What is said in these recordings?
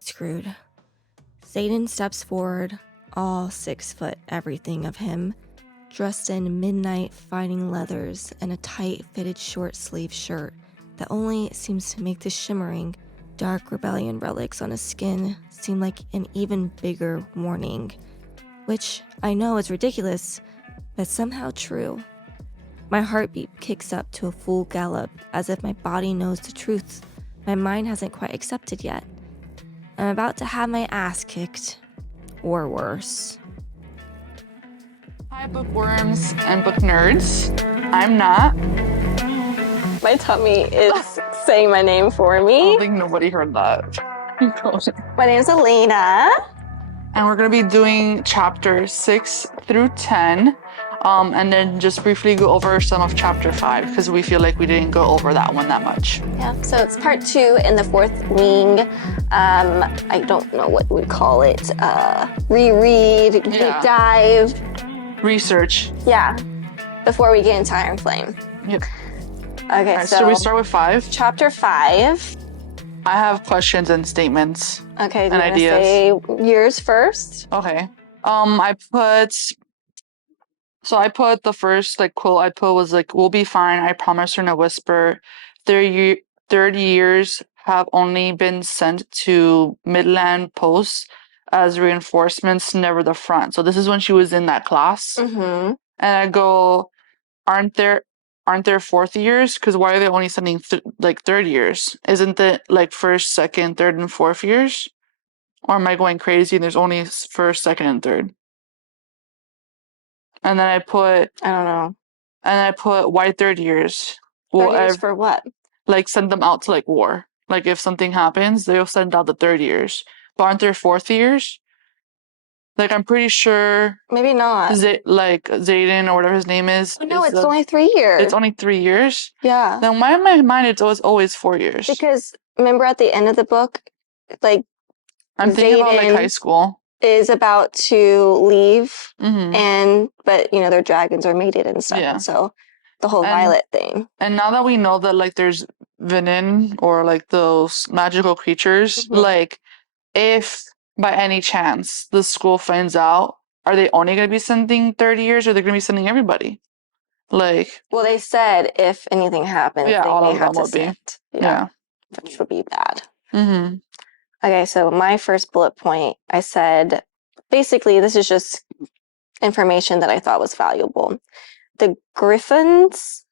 Screwed. Zayden steps forward, all 6 foot everything of him, dressed in midnight fighting leathers and a tight-fitted short-sleeved shirt that only seems to make the shimmering, dark rebellion relics on his skin seem like an even bigger warning, which I know is ridiculous, but somehow true. My heartbeat kicks up to a full gallop as if my body knows the truth my mind hasn't quite accepted yet. I'm about to have my ass kicked, or worse. Hi, bookworms and book nerds. I'm Nat. My tummy is saying my name for I me. don't think nobody heard that. My name's Alana. And we're going to be doing chapter 6 through 10. And then just briefly go over some of chapter 5 because we feel like we didn't go over that one that much. Yeah, so it's part 2 in the 4th wing. I don't know what we call it. Reread, deep dive. Research. Yeah, before we get into Iron Flame. Yep. Okay, Right, so should we start with 5? Chapter 5. I have questions and statements. Okay, do and you want to say yours first? Okay. I put the first quote I put was like, "We'll be fine, I promise her in a whisper. 30 years have only been sent to Midland Post as reinforcements, never the front." So this is when she was in that class. Mm-hmm. And I go, aren't there 4th years? Because why are they only sending 3rd years? Isn't it like 1st, 2nd, 3rd, and 4th years? Or am I going crazy and there's only 1st, 2nd, and 3rd? And then I put why 3rd years? 3rd years for what? Like send them out to like war. Like if something happens, they'll send out the 3rd years. But aren't there 4th years? Like I'm pretty sure. Maybe not. Zayden or whatever his name is. Oh, no, it's only 3 years. It's only 3 years? Yeah. Then why in my mind it's always 4 years? Because remember at the end of the book, like I'm thinking about like high school. Is about to leave, Mm-hmm. but you know they're dragons or mated and stuff. Yeah. And so the whole violet thing. And now that we know that like there's Venin or like those magical creatures, like if by any chance the school finds out, are they only going to be sending 30 years or are they going to be sending everybody? Like, well, they said if anything happens, yeah, they all may of have them to would be. send. Yeah. Which would be bad. Mm-hmm. Okay, so my first bullet point, I said, basically, this is just information that I thought was valuable. The griffins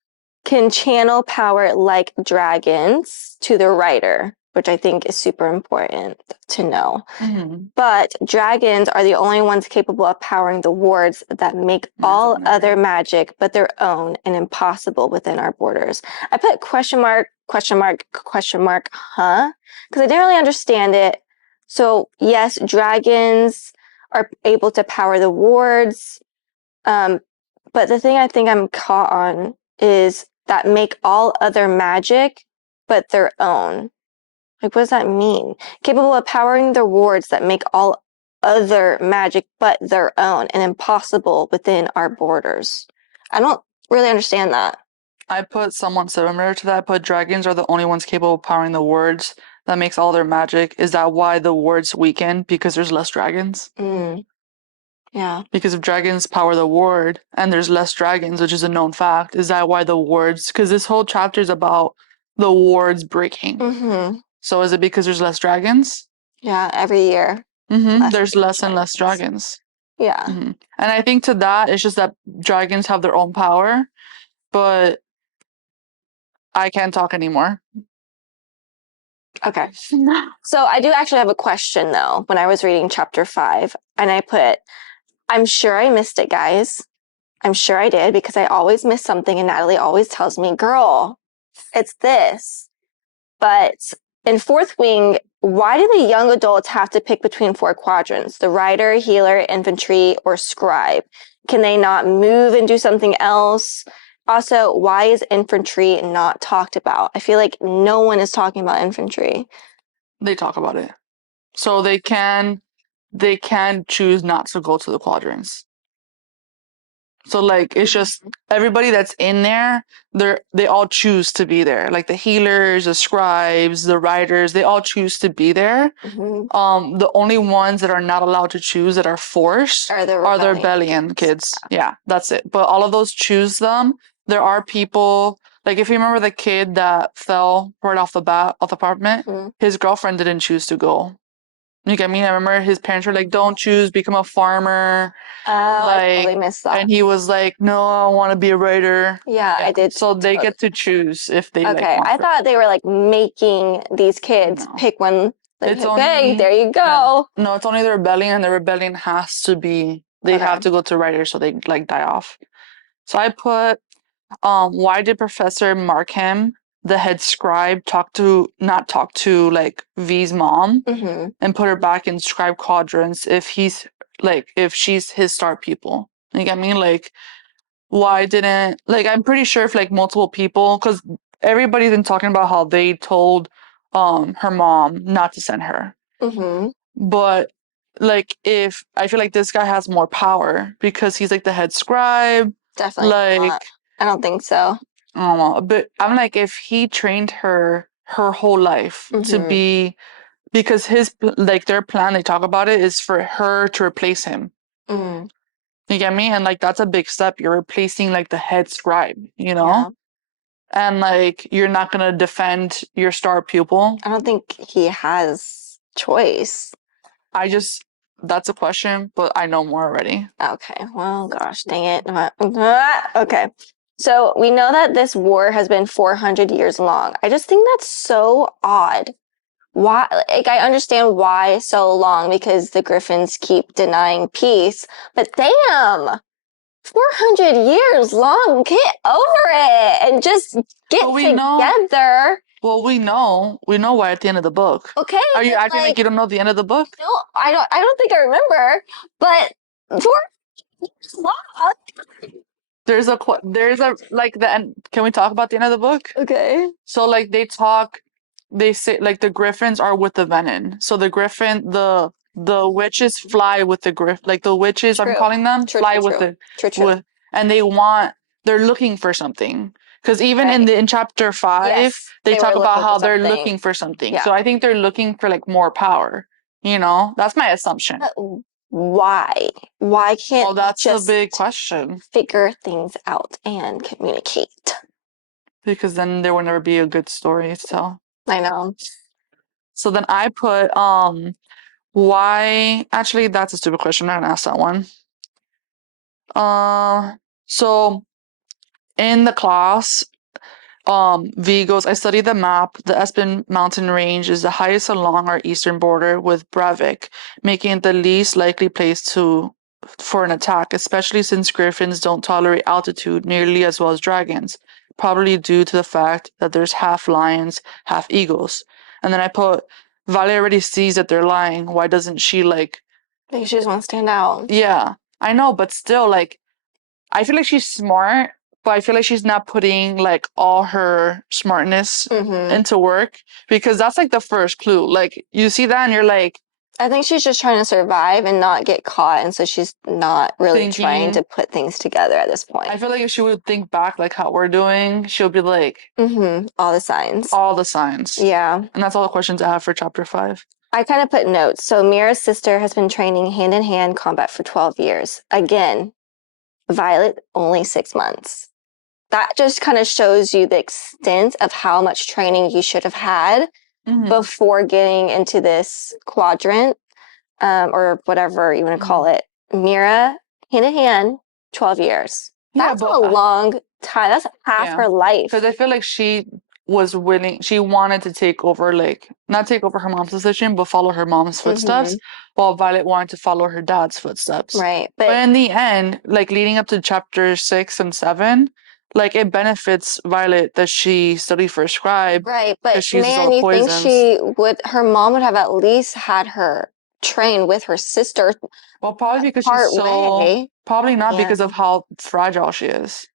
can channel power like dragons to the writer, which I think is super important to know. Mm-hmm. But dragons are the only ones capable of powering the wards that make all other magic but their own and impossible within our borders. I put question mark, huh? Because I didn't really understand it. So yes, dragons are able to power the wards. But the thing I think I'm caught on is that make all other magic but their own. Like, what does that mean? Capable of powering the wards that make all other magic but their own and impossible within our borders. I don't really understand that. I put someone similar to that. I put dragons are the only ones capable of powering the wards that makes all their magic. Is that why the wards weaken? Because there's less dragons? Yeah. Because if dragons power the ward and there's less dragons, which is a known fact, is that why the wards... Because this whole chapter is about the wards breaking. Mm-hmm. So is it because there's less dragons? Yeah, every year. Mm-hmm. There's less and less dragons. Yeah. Mm-hmm. And I think to that, it's just that dragons have their own power, but I can't talk anymore. Okay. So I do actually have a question, though, when I was reading chapter 5, and I put... I'm sure I missed it, guys. I'm sure I did because I always miss something and Natalie always tells me, girl, it's this. But in 4th wing, why do the young adults have to pick between 4 quadrants? The rider, healer, infantry, or scribe? Can they not move and do something else? Also, why is infantry not talked about? I feel like no one is talking about infantry. They talk about it. So they can choose not to go to the quadrants. So like it's just everybody that's in there, they all choose to be there. Like the healers, the scribes, the writers, they all choose to be there. The only ones that are not allowed to choose that are forced Are the are the rebellion rebellion kids. Yeah, that's it. But all of those choose them. There are people like if you remember the kid that fell right off the bat off the apartment, Mhm. his girlfriend didn't choose to go. You get me? I remember his parents were like, "Don't choose, become a farmer." Oh, I totally Like, missed that. and he was like, "No, I want to be a writer." Yeah, I did. So they get to choose if they like Okay, want I to. thought they were like making these kids No. pick one. Like, It's okay, only there you yeah. go. No, it's only the rebellion, and the rebellion has to be they have Okay. to go to writer so they like die off. So I put why did Professor Markham, the head scribe, not talk to like V's mom Mm-hmm. and put her back in scribe quadrants if she's his star pupil? You get me? Like why didn't like I'm pretty sure if like multiple people because everybody's been talking about how they told her mom not to send her. Mm-hmm. But like if I feel like this guy has more power because he's like the head scribe. Definitely Like not. I don't think so. I don't know, but I'm like if he trained her whole life to Mm-hmm. be because like their plan they talk about it is for her to replace him. Mm. You get me? And like that's a big step. You're replacing like the head scribe, you know? Yeah. And like you're not gonna defend your star pupil. I don't think he has choice. That's a question, but I know more already. Okay. Well, gosh, dang it. Okay. So we know that this war has been 400 years long. I just think that's so odd. Why? Like, I understand why so long because the Griffins keep denying peace, but damn, 400 years long. Get over it and just get But we together. Well, we know why at the end of the book. Okay. Are you but, acting like you don't know the end of the book? No, I don't think I remember. But 400 years long. There's a like the end. Can we talk about the end of the book? Okay. So like they say like the griffins are with the venom. So the witches fly with the like the witches I'm True. calling them True, fly true, with true. the True. with and they're looking for something. Because even Right. in chapter 5, Yes, they they talk were about looking for how they're something. looking for something. Yeah. So I think they're looking for like more power. You know, that's my assumption. But why? Why can't Well, that's a just big question figure things out and communicate? because then there will never be a good story to tell. I know. So then I put why actually that's a stupid question. I'm not gonna ask that one. So in the class, V goes, I studied the map. The Espen mountain range is the highest along our eastern border with Bravik, making it the least likely place for an attack, especially since griffins don't tolerate altitude nearly as well as dragons, probably due to the fact that there's half lions, half eagles. And then I put, Vale already sees that they're lying. Why doesn't she like Maybe she just want to stand out. yeah, I know, but still, like, I feel like she's smart, but I feel like she's not putting like all her smartness Mm-hmm. into work because that's like the first clue. Like, you see that and you're like, I think she's just trying to survive and not get caught, and so she's not really trying to put things together at this point. I feel like if she would think back like how we're doing, she'll be like, Mm-hmm. All the signs. all the signs. Yeah. And that's all the questions I have for chapter 5. I kind of put notes. So Mira's sister has been training hand-in-hand combat for 12 years. Again, Violet, only 6 months. That just kind of shows you the extent of how much training you should have had before getting into this quadrant, or whatever you want to call it. Mira, hand in hand, 12 years. That's a long time. That's half her life. Because I feel like she wanted to take over, like, not take over her mom's position, but follow her mom's footsteps, while Violet wanted to follow her dad's footsteps. Right. But in the end, like, leading up to chapter 6 and 7, like, it benefits Violet that she studied for a scribe. Right, but she uses all man, the you think poisons. her mom would have at least had her train with her sister. Well, probably because probably not because of how fragile she is.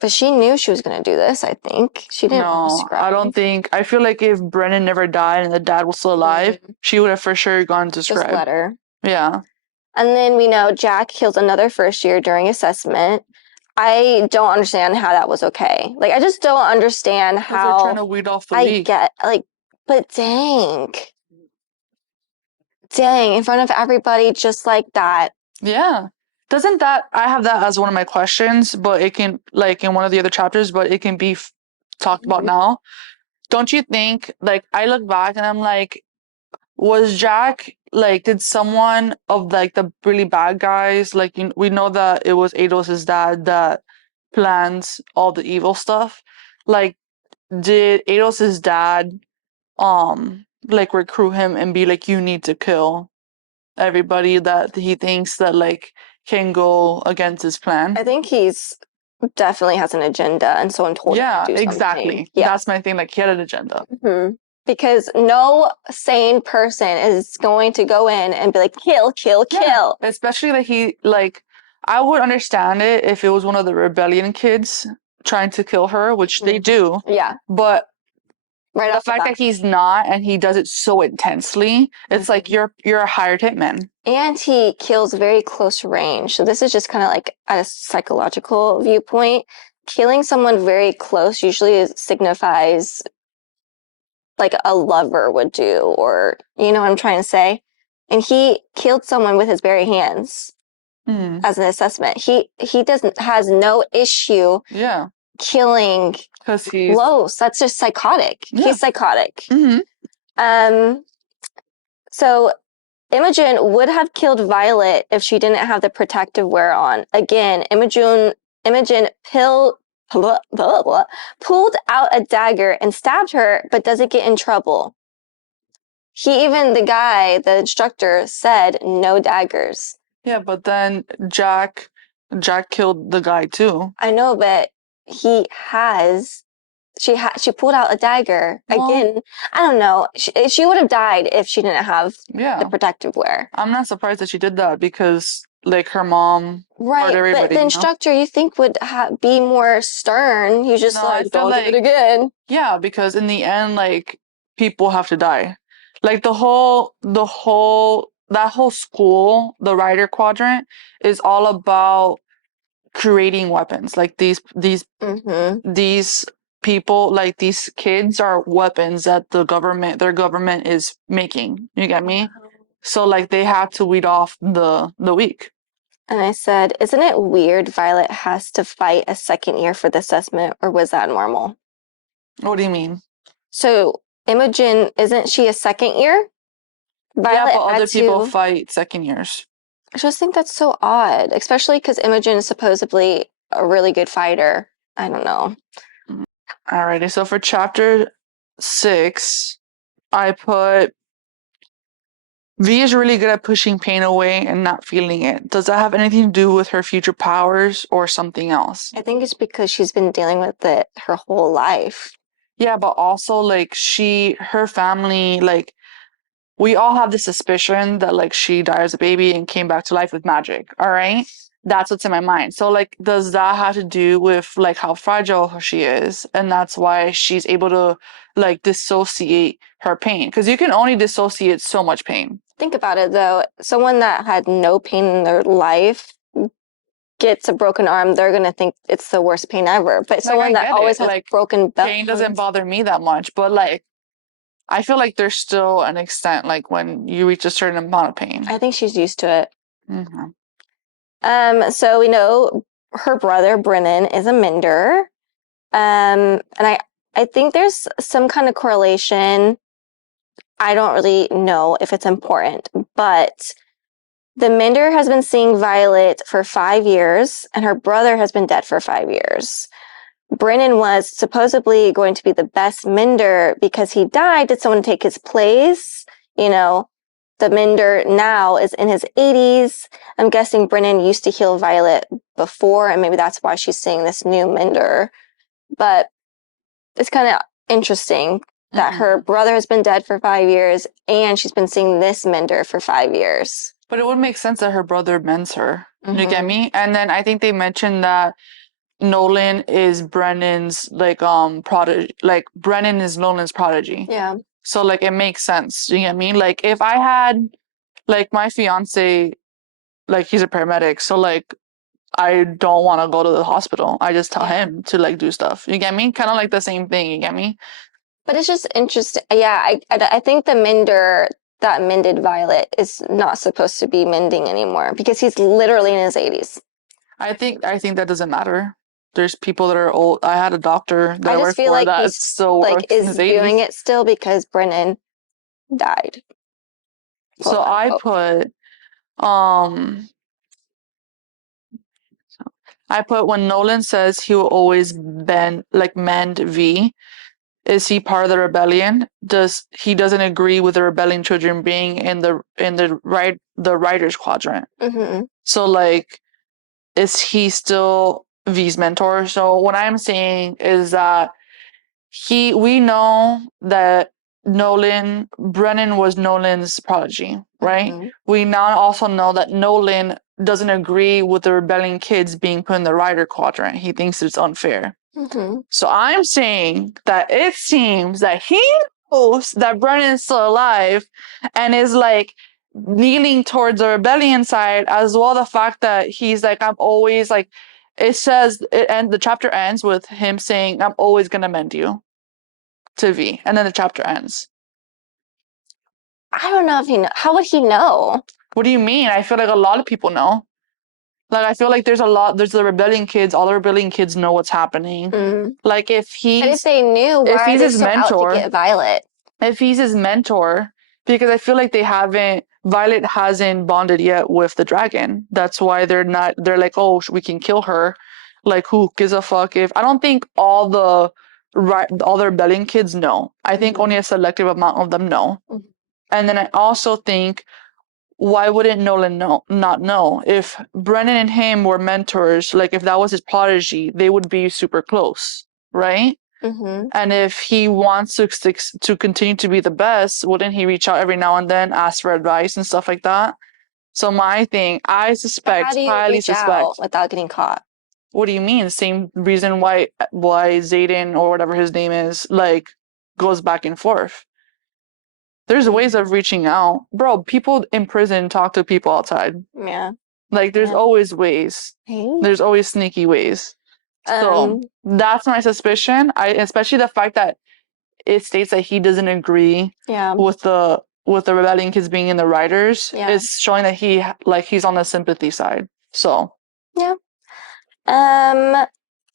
But she knew she was going to do this, I think. She didn't want to No, scribe. I don't think. I feel like if Brennan never died and the dad was still alive, she would have for sure gone to Just scribe. let her. Yeah. And then we know Jack kills another first year during assessment. I don't understand how that was okay. Like, I just don't understand Because they're how trying to weed off the I weak. get, like, but dang. Dang, in front of everybody, just like that. Yeah. Doesn't that, I have that as one of my questions, but it can, like in one of the other chapters, but it can be talked about now. Don't you think, like, I look back and I'm like, was Jack, like, did someone of, like, the really bad guys, like, we know that it was Ados's dad that plans all the evil stuff. Like, did Ados's dad, like, recruit him and be like, you need to kill everybody that he thinks that, like, can go against his plan? I think he's definitely has an agenda and someone told him Yeah, to do exactly. something. Yeah. That's my thing. Like, he had an agenda. Mhm. Because no sane person is going to go in and be like, kill, kill, Yeah, kill. especially that he, like, I would understand it if it was one of the rebellion kids trying to kill her, which they do. Yeah. But Right the off the fact bat. that he's not and he does it so intensely, it's like you're a hired hitman. And he kills very close range. So this is just kind of like at a psychological viewpoint. Killing someone very close usually signifies like a lover would do, or you know what I'm trying to say? And he killed someone with his bare hands Mm. as an assessment. He has no issue Yeah, killing because he's close. That's just psychotic. Yeah. He's psychotic. Mhm. So Imogen would have killed Violet if she didn't have the protective wear on. Again, Imogen pulled out a dagger and stabbed her, but doesn't get in trouble. The instructor, said no daggers. Yeah, but then Jack killed the guy too. I know, but she pulled out a dagger. Well, Again, I don't know. She would have died if she didn't have Yeah, the protective wear. I'm not surprised that she did that because, like, her mom Right, hurt but everybody, the you know? instructor you think would be more stern. He's just No, I like, feel don't do it like- again. Yeah, because in the end, like, people have to die. Like, that whole school, the Rider Quadrant, is all about creating weapons. Like, these people, like, these kids are weapons that their government is making. You get me? So, like, they have to weed off the weak. And I said, isn't it weird Violet has to fight a second year for the assessment, or was that normal? What do you mean? So Imogen, isn't she a second year? Violet Yeah, but had other people to. fight second years. I just think that's so odd, especially because Imogen is supposedly a really good fighter. I don't know. Alrighty, so for chapter 6, I put V is really good at pushing pain away and not feeling it. Does that have anything to do with her future powers or something else? I think it's because she's been dealing with it her whole life. Yeah, but also, like, her family, like, we all have the suspicion that, like, she died as a baby and came back to life with magic, all right? That's what's in my mind. So, like, does that have to do with, like, how fragile she is? And that's why she's able to, like, dissociate her pain. Because you can only dissociate so much pain. Think about it, though. Someone that had no pain in their life gets a broken arm, they're going to think it's the worst pain ever. But someone that always has broken bones. Pain doesn't bother me that much, but, like, I feel like there's still an extent, like, when you reach a certain amount of pain. I think she's used to it. Mm-hmm. So we know her brother, Brennan, is a mender. And I think there's some kind of correlation. I don't really know if it's important, but the mender has been seeing Violet for 5 years, and her brother has been dead for 5 years. Brennan was supposedly going to be the best mender because he died. Did someone take his place? You know, the mender now is in his 80s. I'm guessing Brennan used to heal Violet before, and maybe that's why she's seeing this new mender. But it's kind of interesting that her brother has been dead for 5 years, and she's been seeing this mender for 5 years. But it would make sense that her brother mends her. You get me? And then I think they mentioned that Nolan is Brennan's, like, prodigy. Like, Brennan is Nolan's prodigy. Yeah. So, like, it makes sense. You get me? Like, if I had, like, my fiance like he's a paramedic, so like I don't want to go to the hospital. I just tell him to like do stuff. You get me? Kind of like the same thing. You get me? But it's just interesting. Yeah, I think the mender that mended Violet is not supposed to be mending anymore because he's literally in his 80s. I think that doesn't matter. There's people that are old. I had a doctor that I I just worked feel for like that he's still like works in is his doing 80s. it still because Brennan died. So I put um when Nolan says he will always mend V, is he part of the rebellion? He doesn't agree with the rebellion children being in the writers quadrant. Mm-hmm. So like, is he still V's mentor? So what I'm saying is that we know that Brennan was Nolan's prodigy, right? Mm-hmm. We now also know that Nolan doesn't agree with the rebellion kids being put in the writer quadrant. He thinks it's unfair. Mm-hmm. So I'm saying that it seems that he knows that Brennan's still alive and is like kneeling towards the rebellion side, as well the fact that he's like, I'm always like, it says, and the chapter ends with him saying, I'm always gonna mend you to V, and then the chapter ends. I don't know if he know. How would he know? What do you mean? I feel like a lot of people know. Like, I feel like there's the rebellion kids, all the rebellion kids know what's happening. Mm. Like, But if they knew, why are they so out to get Violet? If he's his mentor, because I feel like Violet hasn't bonded yet with the dragon. That's why they're like, oh, we can kill her. Like, who gives a fuck if, I don't think all the rebellion kids know. I think only a selective amount of them know. Mhm. And then I also think, why wouldn't Nolan not know? If Brennan and him were mentors, like if that was his prodigy, they would be super close, right? Mm-hmm. And if he wants to continue to be the best, wouldn't he reach out every now and then, ask for advice and stuff like that? So my thing, I But how do you highly reach out without getting caught? What do you mean? Same reason why Zayden or whatever his name is, like, goes back and forth. There's ways of reaching out. Bro, people in prison talk to people outside. Yeah. Like, there's always ways. There's always sneaky ways. So that's my suspicion. Especially the fact that it states that he doesn't agree with the rebellion kids being in the writers. It's showing that he's on the sympathy side. So yeah.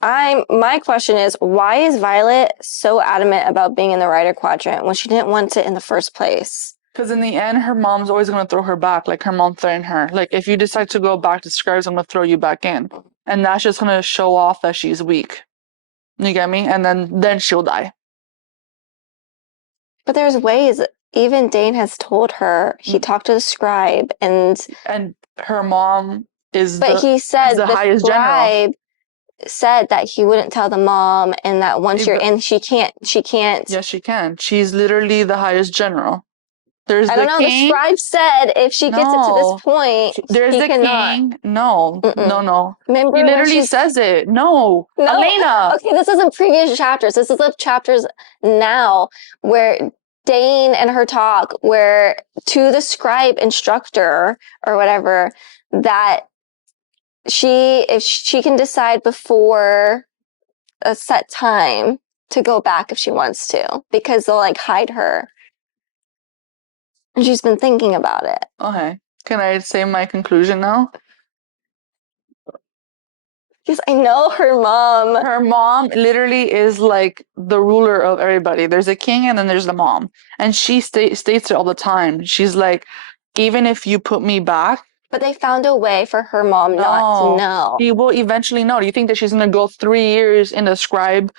My question is, why is Violet so adamant about being in the writer quadrant when she didn't want it in the first place? Because in the end, her mom's always going to throw her back. Like, her mom threatened her. Like, if you decide to go back to scribes, I'm going to throw you back in. And that's just going to show off that she's weak. You get me? And then she'll die. But there's ways. Even Dane has told her. He talked to the scribe, and her mom is he said the highest scribe general. Said that he wouldn't tell the mom, and that once you're in, she can't. Yes, she can. She's literally the highest general. There's I don't know. king. The scribe said if she gets it to this point, there's the cannot. king. No. Remember he literally says it. No, Elena. Okay, this isn't previous chapters. This is the chapters now where Dane and her talk, where to the scribe instructor or whatever, that if she can decide before a set time to go back if she wants to, because they'll like hide her. And she's been thinking about it. Okay. Can I say my conclusion now? Because I know her mom. Her mom literally is like the ruler of everybody. There's a king and then there's the mom. And she states it all the time. She's like, even if you put me back. But they found a way for her mom not to know. She will eventually know. Do you think that she's going to go 3 years in the scribe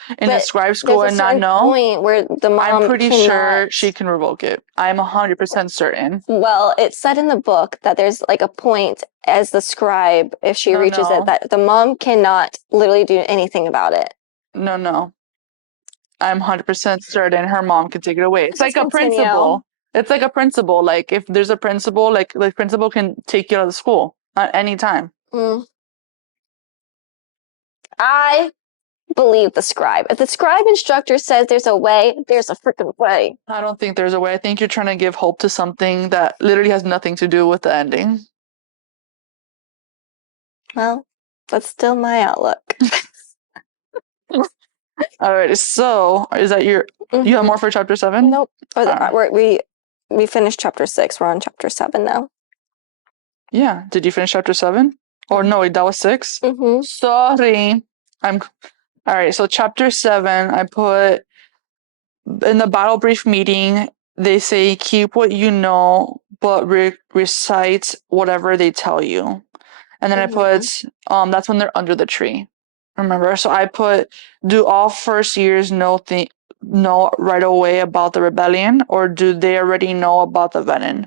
school and not know? There's a point where the mom I'm pretty sure she can revoke it. I'm 100% certain. Well, it's said in the book that there's like a point as the scribe, if she reaches it, that the mom cannot literally do anything about it. No. I'm 100% certain her mom can take it away. It's like a principal. It's like a principal. Like, if there's a principal, like the principal can take you out of the school at any time. I believe the scribe. If the scribe instructor says there's a way, there's a freaking way. I don't think there's a way. I think you're trying to give hope to something that literally has nothing to do with the ending. Well, that's still my outlook. All right. So is that you have more for chapter 7? Nope. We finished chapter 6. We're on chapter 7 now. Yeah. Did you finish chapter 7? Or no, wait, that was 6? Mm-hmm. Sorry. All right. So chapter 7, I put in the battle brief meeting, they say keep what you know, but recite whatever they tell you. And then I put that's when they're under the tree. Remember? So I put do all first years know right away about the rebellion, or do they already know about the venom?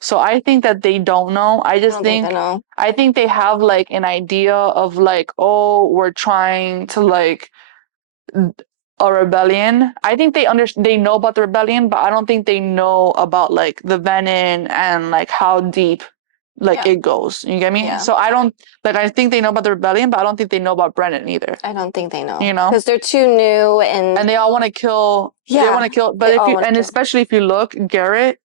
So I think that they don't know. I just don't think they know. I think they have like an idea of like, oh, we're trying to like a rebellion. I think they know about the rebellion, but I don't think they know about like the venom and like how deep like it goes. You get me? Yeah. So I don't like I think they know about the rebellion, but I don't think they know about Brennan either. I don't think they know. You know? Because they're too new and they all want to kill. Yeah. They want to kill. But if you and especially if you look, Garrett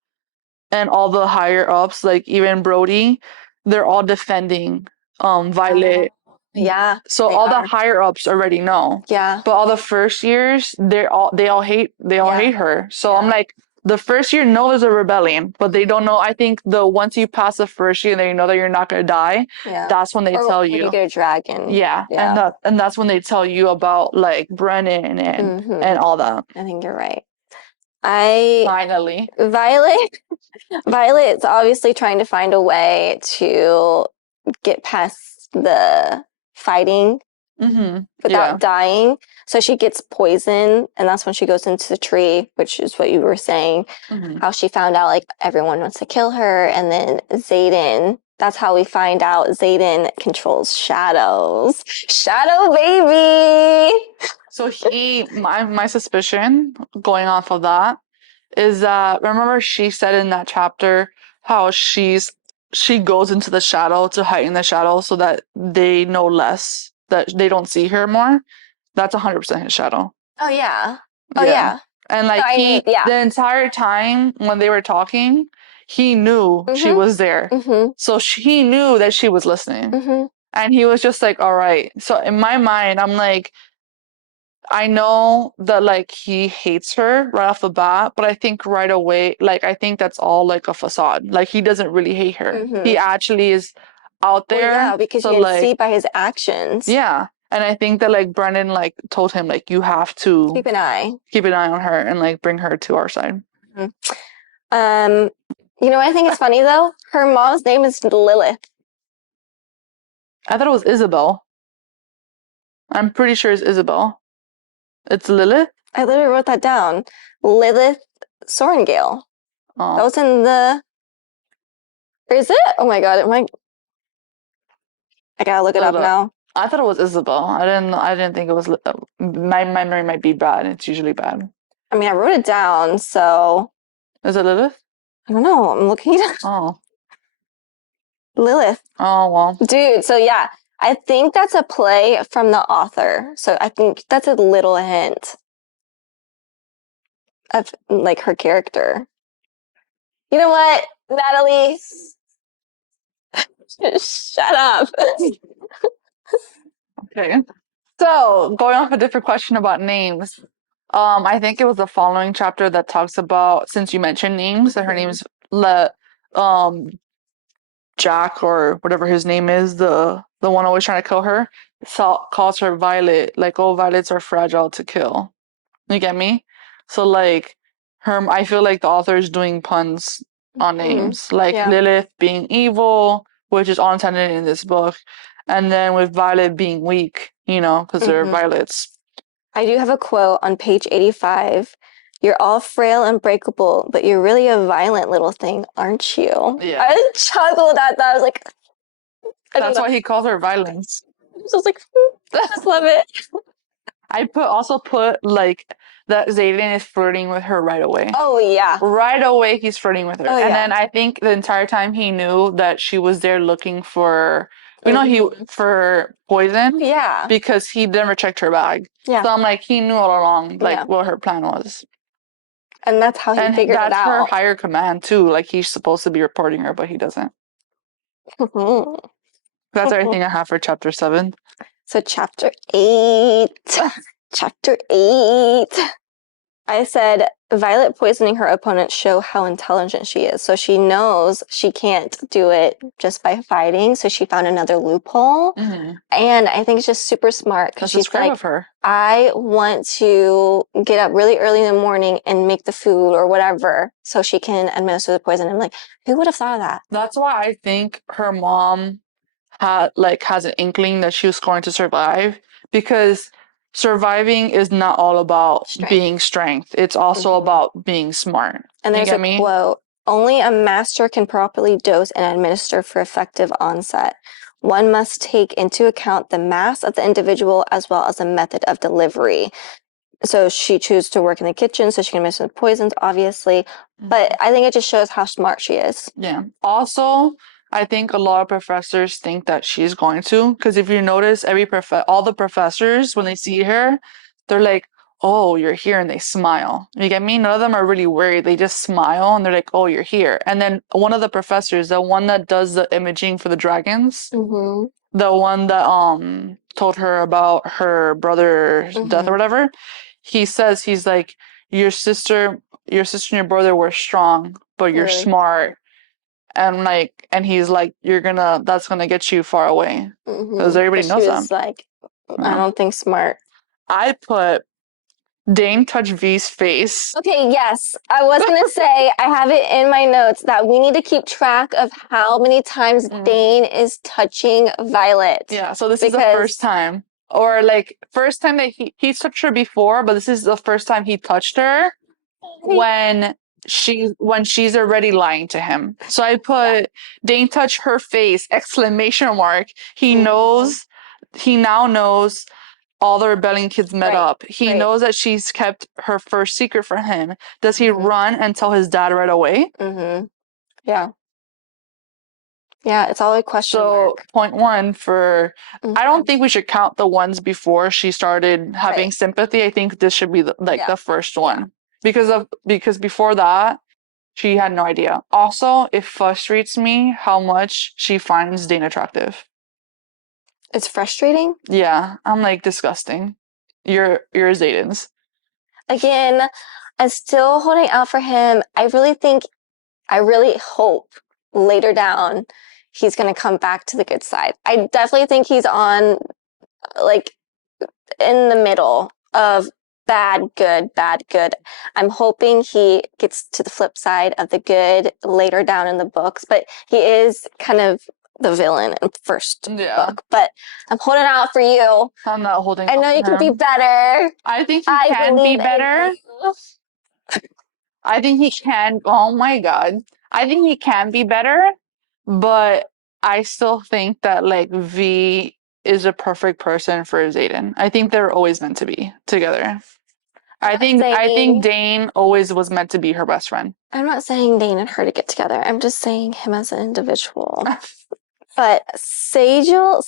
and all the higher ups, like even Brody, they're all defending Violet. Yeah. So all the higher ups already know. Yeah. But all the first years, they all hate her. So I'm like, the first year knows a rebellion, but they don't know. I think once you pass the first year, they know that you're not gonna die. Yeah. That's when they tell you. You get a dragon. Yeah. And that's when they tell you about like Brennan and all that. I think you're right. Finally. Violet's obviously trying to find a way to get past the fighting without dying. So she gets poisoned, and that's when she goes into the tree, which is what you were saying. How she found out like everyone wants to kill her, and then Xaden. That's how we find out Xaden controls shadows. Shadow baby! So my suspicion going off of that is that remember she said in that chapter how she goes into the shadow to hide in the shadow so that they know less, that they don't see her more. That's 100% his shadow. Oh yeah. Oh yeah. And like the entire time when they were talking, he knew she was there. So he knew that she was listening. And he was just like, all right. So in my mind, I'm like, I know that like he hates her right off the bat, but I think right away, like I think that's all like a facade. Like he doesn't really hate her. He actually is out there. Well, yeah, because you can see by his actions. Yeah. And I think that like Brendan like told him like you have to keep an eye on her and like bring her to our side. You know what I think is funny though? Her mom's name is Lilith. I thought it was Isabel. I'm pretty sure it's Isabel. It's Lilith? I literally wrote that down. Lilith Sorengale. Oh. That was in the... Is it? Oh my god, I gotta look it up now. I thought it was Isabel. I didn't think it was... My memory might be bad. It's usually bad. I mean, I wrote it down, so... Is it Lilith? I don't know. I'm looking it up. Oh. Lilith. Oh, well. Dude, so yeah. I think that's a play from the author. So I think that's a little hint of like her character. You know what, Natalie? Shut up. Okay. So going off a different question about names. I think it was the following chapter that talks about, since you mentioned names, that her name's Jack or whatever his name is, the one always trying to kill her, calls her Violet, like, oh, violets are fragile to kill. You get me? So like I feel like the author is doing puns on names, like Lilith being evil, which is all intended in this book, and then with Violet being weak, you know, because they're violets. I do have a quote on page 85. You're all frail and breakable, but you're really a violent little thing, aren't you? Yeah. I chuckled at that. I was like, that's why he calls her violence. I was like, I just love it. I also put like that Xaden is flirting with her right away. Oh yeah. Right away he's flirting with her. Oh, and then I think the entire time he knew that she was there looking for for poison. Yeah. Because he never checked her bag. Yeah. So I'm like, he knew all along like what her plan was. And that's how he figured it out. And that's her higher command too. Like he's supposed to be reporting her, but he doesn't. Who That's everything I have for chapter 7. So chapter 8. Chapter 8. I said, Violet poisoning her opponent show how intelligent she is. So she knows she can't do it just by fighting. So she found another loophole. Mm-hmm. And I think it's just super smart because she's like, of her. I want to get up really early in the morning and make the food or whatever so she can administer the poison. I'm like, who would have thought of that? That's why I think her mom has an inkling that she was going to survive, because surviving is not all about being strength. It's also about being smart. And there's a quote, only a master can properly dose and administer for effective onset. One must take into account the mass of the individual as well as the method of delivery. So she chose to work in the kitchen so she can administer poisons, obviously. But I think it just shows how smart she is. Yeah. Also, I think a lot of professors think that she's going to, because if you notice, all the professors, when they see her, they're like, "Oh, you're here," and they smile. You get me? None of them are really worried. They just smile and they're like, "Oh, you're here." And then one of the professors, the one that does the imaging for the dragons, the one that told her about her brother's death or whatever, he's like, your sister and your brother were strong, but you're smart. And he's like, that's gonna get you far away. Because everybody knows she that. was like, I don't think smart. I put Dane touch V's face. Okay, yes. I was going to say, I have it in my notes that we need to keep track of how many times Dane is touching Violet. Yeah, so this is the first time. Or like, first time that he's touched her before, but this is the first time he touched her when she's already lying to him. So I put Dane touch her face, exclamation mark. He now knows all the rebellion kids met up. He knows that she's kept her first secret from him. Does he run and tell his dad right away? Yeah. Yeah, it's all a question mark. Point 1 for, I don't think we should count the ones before she started having sympathy. I think this should be the first one. Because before that, she had no idea. Also, it frustrates me how much she finds Dane attractive. It's frustrating? Yeah, I'm like, disgusting. You're Zayden's. Again, I'm still holding out for him. I really hope later down he's going to come back to the good side. I definitely think he's on, like, in the middle of bad, good, bad, good. I'm hoping he gets to the flip side of the good later down in the books, but he is kind of the villain in the first book. But I'm holding out for you. I'm not holding out. I know you can be better. I think he can be better. I think he can. Oh my God. I think he can be better, but I still think that like V is a perfect person for Zayden. I think they're always meant to be together. I think Dane always was meant to be her best friend. I'm not saying Dane and her to get together. I'm just saying him as an individual. But Sigil,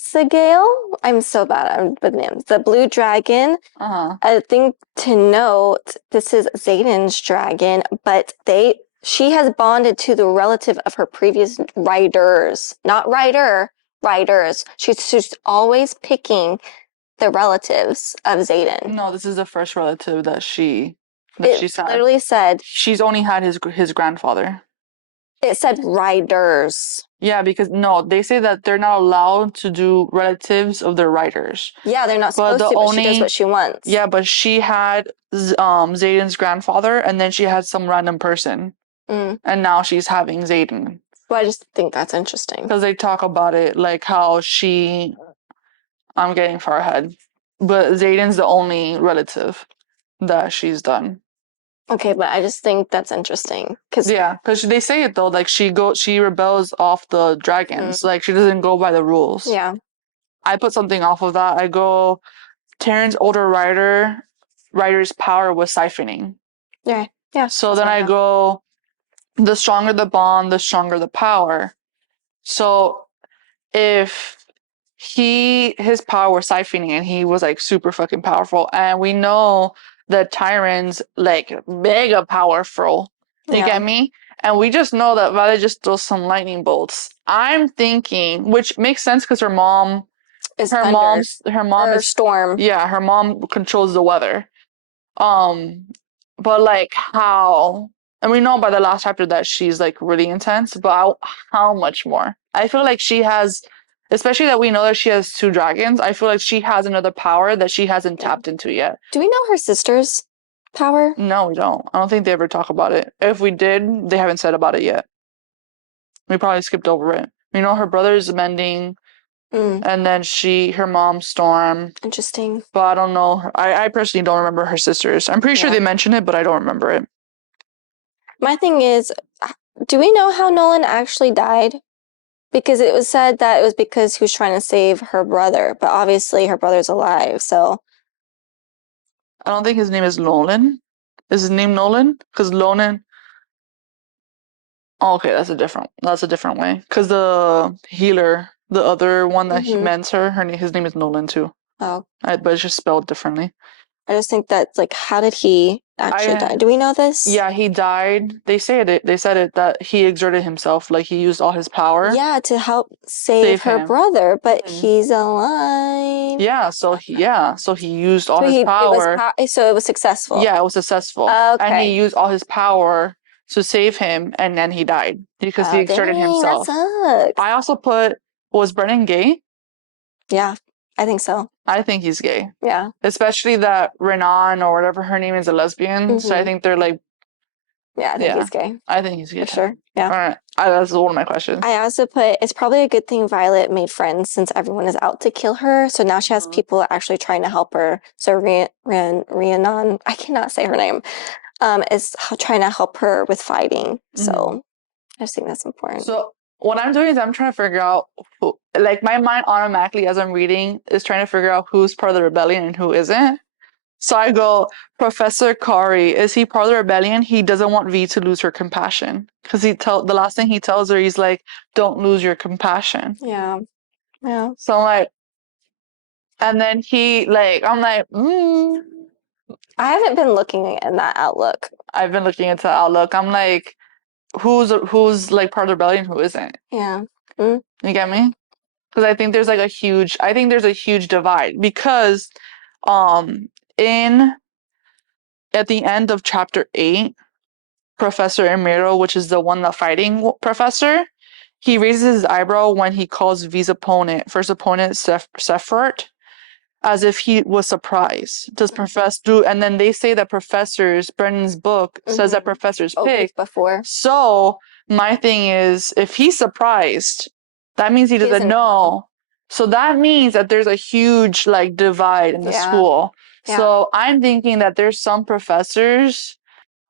I'm so bad with names. The blue dragon. I think to note, this is Zayden's dragon, but she has bonded to the relative of her previous riders, not riders. She's always picking the relatives of Zayden. No, this is the first relative that she's had. Literally said she's only had his grandfather. It said riders. Yeah, because no, they say that they're not allowed to do relatives of their riders. Yeah, they're not supposed to, but she does what she wants. Yeah, but she had Zayden's grandfather, and then she had some random person. And now she's having Zayden. Well, I just think that's interesting. Because they talk about it, like how I'm getting far ahead, but Zayden's the only relative that she's done. Okay, but I just think that's interesting. Because they say it though, like she rebels off the dragons. Like she doesn't go by the rules. Yeah. I put something off of that. I go, Terran's older rider's power was siphoning. Yeah. Yeah. So then I go, the stronger the bond, the stronger the power. So if his power was siphoning and he was like super fucking powerful, and we know that Tyrant's like mega powerful. You get me? And we just know that Violet just throws some lightning bolts. I'm thinking, which makes sense because her mom Is her thunder mom or is storm. yeah, her mom controls the weather. Um, but like how, and we know by the last chapter that she's like really intense, but how much more? I feel like she has, especially that we know that she has two dragons. I feel like she has another power that she hasn't tapped into yet. Do we know her sister's power? No, we don't. I don't think they ever talk about it. If we did, they haven't said about it yet. We probably skipped over it. We know her brother's mending, and then her mom Storm. Interesting. But I don't know. I personally don't remember her sisters. I'm pretty sure they mention it, but I don't remember it. My thing is, do we know how Nolan actually died? Because it was said that it was because he was trying to save her brother, but obviously her brother's alive, so. I don't think his name is Nolan. Is his name Nolan? Because Lonan. Oh, okay, that's a different way. Because the healer, the other one that mends her, his name is Nolan too. Oh. But it's just spelled differently. I just think that's like, how did he actually die? Do we know this? Yeah, he died. They said it that he exerted himself, like he used all his power. Yeah, to help save her brother, but he's alive. Yeah, so he used all his power. So it was successful. Yeah, it was successful. Okay. And he used all his power to save him, and then he died because he exerted himself. That sucks. I also was Brennan gay? Yeah, I think so. I think he's gay. Yeah. Especially that Renan or whatever her name is a lesbian. So I think they're like. Yeah, I think he's gay. I think he's gay. For sure. Yeah. All right. That's one of my questions. I also put, it's probably a good thing Violet made friends since everyone is out to kill her. So now she has people actually trying to help her. So Rhiannon, I cannot say her name, is trying to help her with fighting. So I just think that's important. So what I'm doing is I'm trying to figure out who, like my mind automatically as I'm reading is trying to figure out who's part of the rebellion and who isn't. So I go, Professor Kari, is he part of the rebellion? He doesn't want V to lose her compassion. Because the last thing he tells her, he's like, don't lose your compassion. Yeah. Yeah. So I'm like, and then I'm like, I haven't been looking in that Outlook. I've been looking into Outlook. I'm like, who's like part of the rebellion, who isn't? Yeah. You get me? Because I think there's a huge divide because at the end of chapter 8, Professor Emiro, which is the one, the fighting professor, he raises his eyebrow when he calls V's first opponent, Sephert, as if he was surprised. And then they say that Brennan's book says that professors pick. Before. So my thing is, if he's surprised, that means he doesn't know. So that means that there's a huge divide in the school. Yeah. So I'm thinking that there's some professors.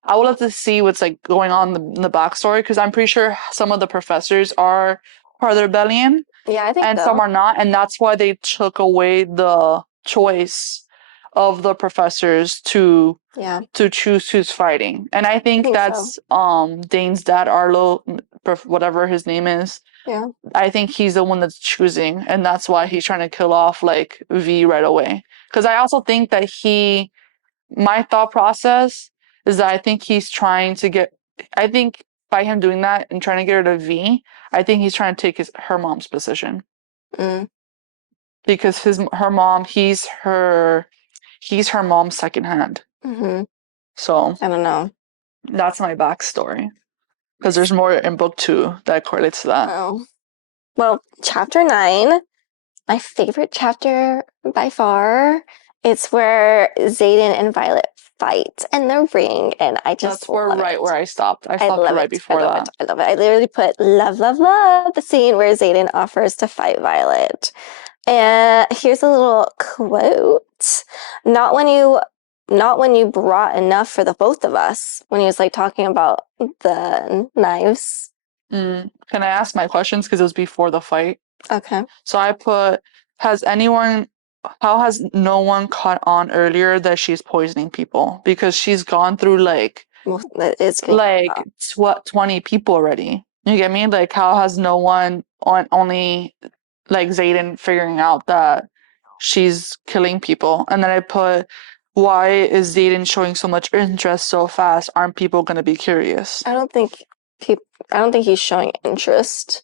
I would love to see what's going on in the backstory, because I'm pretty sure some of the professors are part of the rebellion. Yeah, I think and some are not, and that's why they took away the choice of the professors to choose who's fighting. And I think that's Dane's dad, Arlo, whatever his name is. Yeah. I think he's the one that's choosing, and that's why he's trying to kill off V right away. Because I also think that my thought process is that I think he's trying to I think by him doing that and trying to get rid of V, I think he's trying to take her mom's position. Because her mom, he's her mom's second hand. So I don't know. That's my backstory. Because there's more in book 2 that correlates to that. Oh. Well, chapter 9, my favorite chapter by far. It's where Xaden and Violet fight in the ring, and I just where I stopped. I stopped right before that. I love it. I literally put love, love, love the scene where Xaden offers to fight Violet. And here's a little quote. Not when you brought enough for the both of us, when he was talking about the knives. Can I ask my questions, because it was before the fight? Okay. So I put, how has no one caught on earlier that she's poisoning people? Because she's gone through 20 people already. You get me? How has no one only Xaden figuring out that she's killing people? And then I put, why is Xaden showing so much interest so fast? Aren't people going to be curious? I don't think I don't think he's showing interest.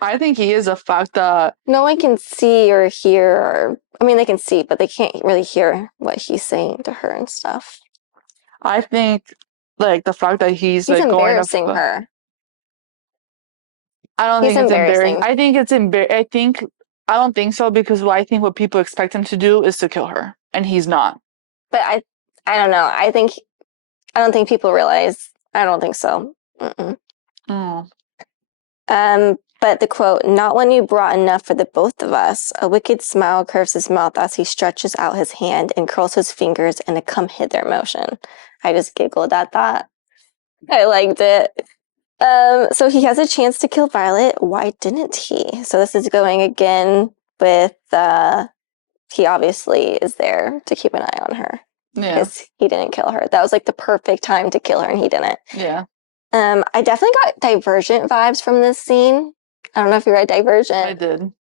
I think he is. The fact that No one can see or hear, or I mean, they can see, but they can't really hear what he's saying to her and stuff. I think, like, the fact that he's like going embarrassing to. her. I don't He's think it's embarrassing. embarrassing. I think it's I think I don't think so because I think what people expect him to do is to kill her, and he's not. But I don't know. I don't think people realize. I don't think so. Oh. But the quote, "Not when you brought enough for the both of us." A wicked smile curves his mouth as he stretches out his hand and curls his fingers in a come hither motion. I just giggled at that. I liked it. So he has a chance to kill Violet. Why didn't he? So this is going again with he obviously is there to keep an eye on her. Yeah. Because he didn't kill her. That was like the perfect time to kill her, and he didn't. Yeah. I definitely got Divergent vibes from this scene. I don't know if you read Divergent. I did.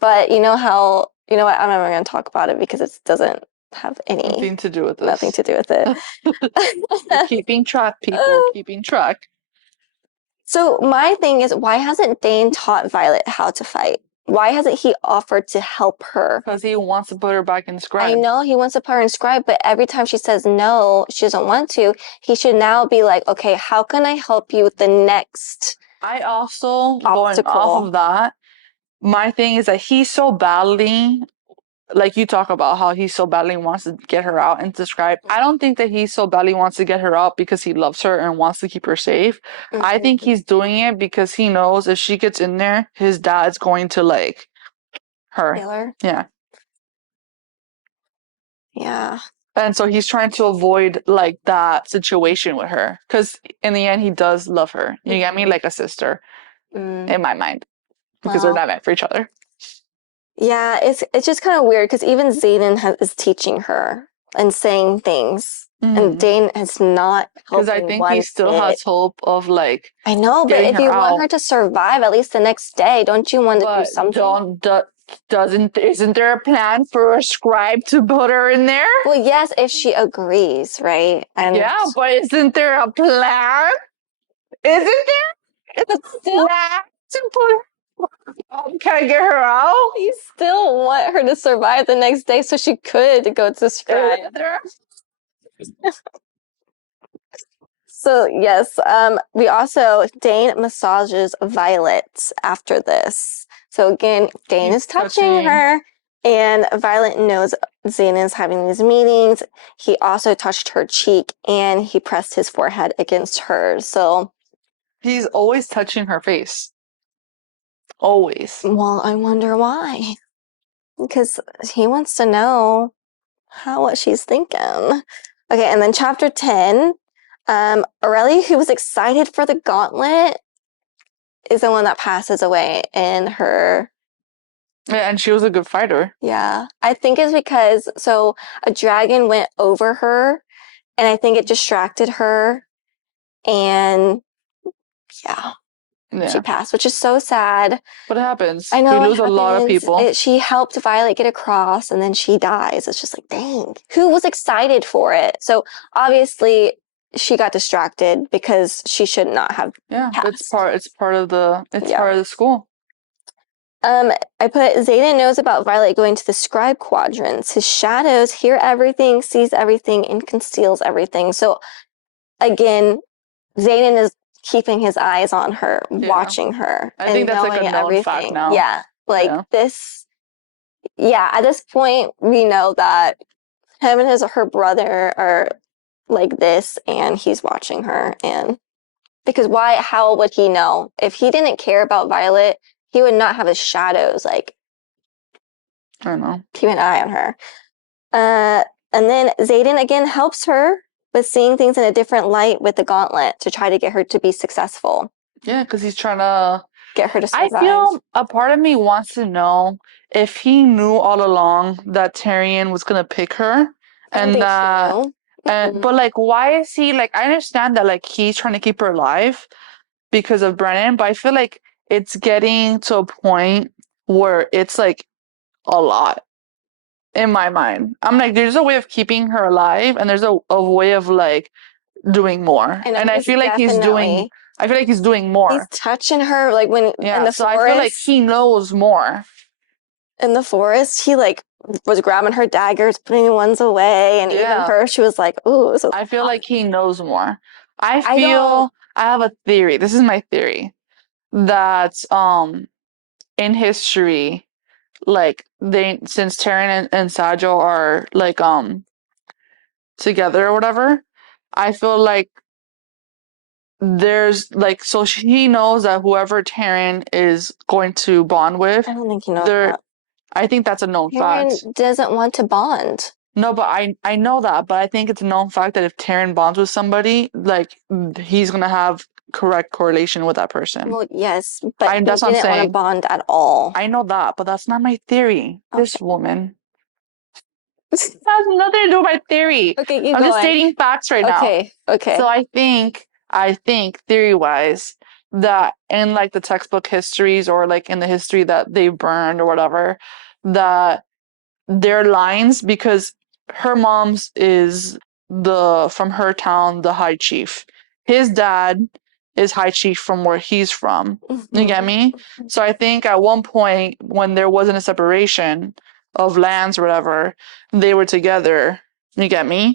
But you know how, you know what, I'm not even going to talk about it because it doesn't have Nothing to do with this. Nothing to do with it. You're keeping track, people. Keeping track. So my thing is, why hasn't Dane taught Violet how to fight? Why hasn't he offered to help her? Because he wants to put her back in Scribe. I know he wants to put her in Scribe, but every time she says no, she doesn't want to, he should now be like, okay, how can I help you with the next I also, obstacle? going off of that, my thing is that he's so badly, like you talk about how he so badly wants to get her out into Scribe. I don't think that he so badly wants to get her out because he loves her and wants to keep her safe. I think he's doing it because he knows if she gets in there, his dad's going to like her. Kill her? Yeah. Yeah. And so he's trying to avoid like that situation with her because in the end he does love her. You get me? Like a sister in my mind because they're not meant for each other. Yeah, it's just kind of weird because even Xaden is teaching her and saying things, and Dane has not helped. Because I think he still has hope of like. I know, but if you want her to survive at least the next day, don't you want to do something? Isn't there a plan for a scribe to put her in there? Well, yes, if she agrees, right? And yeah, but isn't there a plan? Isn't there? It's a plan to put. Can I get her out? You still want her to survive the next day so she could go to Scribe. So yes, we also Dane massages Violet after this. So again, Dane is touching her, and Violet knows Xaden is having these meetings. He also touched her cheek, and he pressed his forehead against hers. So he's always touching her face. Always. Well, I wonder why. Because he wants to know what she's thinking. Okay, and then chapter 10, Aurelie, who was excited for the gauntlet, is the one that passes away in her. Yeah, and she was a good fighter. Yeah, I think it's because, so a dragon went over her, and I think it distracted her, and yeah. She passed, which is so sad. What happens? I know we lose a lot of people. She helped Violet get across, and then she dies. It's just like, dang. Who was excited for it? So obviously, she got distracted because she should not have. Yeah, passed. It's part of the school. I put Xaden knows about Violet going to the scribe quadrants. His shadows hear everything, sees everything, and conceals everything. So again, Xaden is keeping his eyes on her, watching her. I think that's like a known fact now. Yeah. This. Yeah. At this point, we know that him and her brother are like this, and he's watching her. And because how would he know? If he didn't care about Violet, he would not have his shadows, I don't know. Keep an eye on her. And then Xaden again helps her with seeing things in a different light with the gauntlet to try to get her to be successful. Yeah, because he's trying to get her to survive. I feel a part of me wants to know if he knew all along that Tyrion was gonna pick her, and that, but like, why is he like? I understand that like he's trying to keep her alive because of Brennan, but I feel like it's getting to a point where it's like a lot. In my mind, I'm like, there's a way of keeping her alive, and there's a way of like doing more. And I feel like he's doing I feel like he's doing more. He's touching her like when in the so forest. I feel like he knows more. In the forest, he like was grabbing her daggers, putting ones away, and even her, she was like, "Ooh." This is I feel like he knows more. I don't- have a theory. This is my theory that in history, like since Taryn and Sajo are like together or whatever, I feel like there's like so he knows that whoever Taryn is going to bond with, I don't think he knows that. I think that's a known fact. Taryn doesn't want to bond. No, but I know that, but I think it's a known fact that if Taryn bonds with somebody, like he's gonna have correct correlation with that person. Well, yes, but he that's what I'm didn't want to saying. bond at all. I know that, but that's not my theory. This Okay. woman. This has nothing to do with my theory. Okay, keep I'm just going. stating facts right now. Okay. So I think theory-wise that in like the textbook histories or like in the history that they burned or whatever, that their lines because her mom's is from her town, the high chief. His dad is high chief from where he's from. You get me? So I think at one point when there wasn't a separation of lands or whatever, they were together. You get me?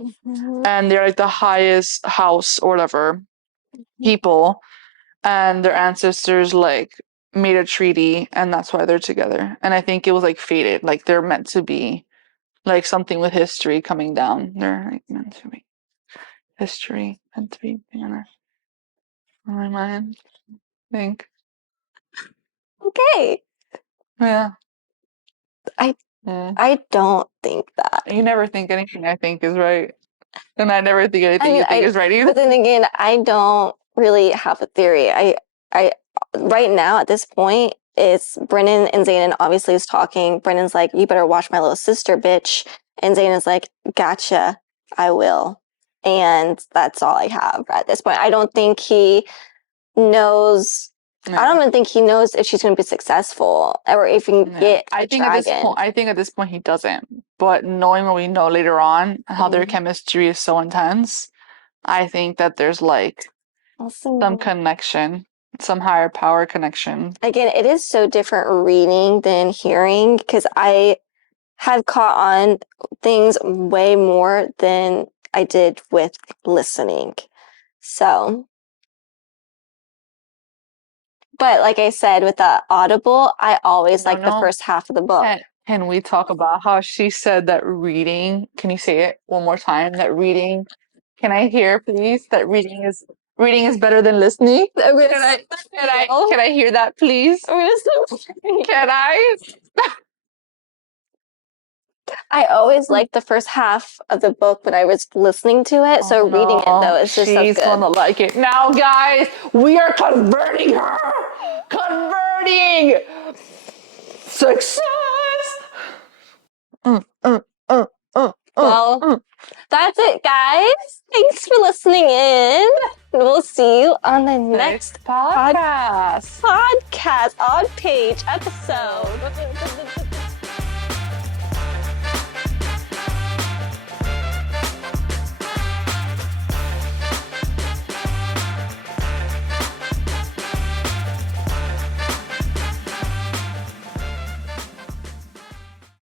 And they're like the highest house or whatever people, and their ancestors like made a treaty, and that's why they're together. And I think it was like fated, like they're meant to be like something with history coming down. They're like meant to be history, meant to be banner. In my mind, I think. Okay. Yeah. I don't think that. You never think anything I think is right. And I never think anything you think is right either. But then again, I don't really have a theory. I right now at this point, it's Brennan and Zayn obviously is talking. Brennan's like, "You better watch my little sister, bitch." And Zayn is like, "Gotcha, I will." And that's all I have at this point. I don't think he knows. I don't even think he knows if she's going to be successful or if he can get a dragon. I think at this point he doesn't. But knowing what we know later on, how their chemistry is so intense, I think that there's like some connection, some higher power connection. Again, it is so different reading than hearing because I have caught on things way more than I did with listening. So, but like I said, with the Audible, I always like the first half of the book. Can we talk about how she said that reading? Can you say it one more time? That reading. Can I hear, please? That reading is better than listening. Can I hear that, please? Can I? I always liked the first half of the book when I was listening to it. So reading it though is just so good. She's gonna like it. Now, guys, we are converting her. Converting. Success. Well, that's it, guys. Thanks for listening in. We'll see you on the next podcast. Odd Page episode.